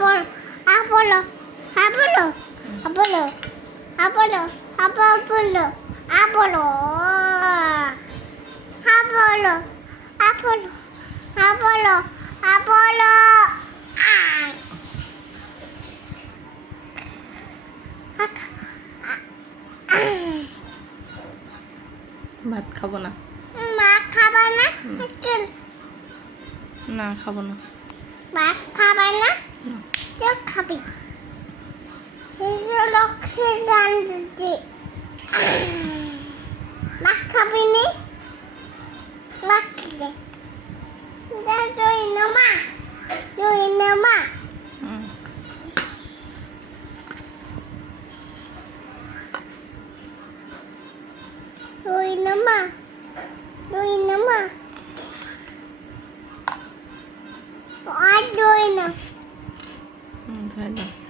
Apollo, Apollo, Apollo, Apollo, Apollo, Apollo, Apollo, Apollo, Apollo, Apollo, Apollo. ভাত খাবো না। মা খাবা না? চল না খাবো না। ভাত খাবা না? চল খাবি। লক্ষ্যে গান দিচ্ছি। ভাত খাবি নি? ভাত খেতে। তুই নামা। তুই নামা। Tuh nama, aduh ini. Thôi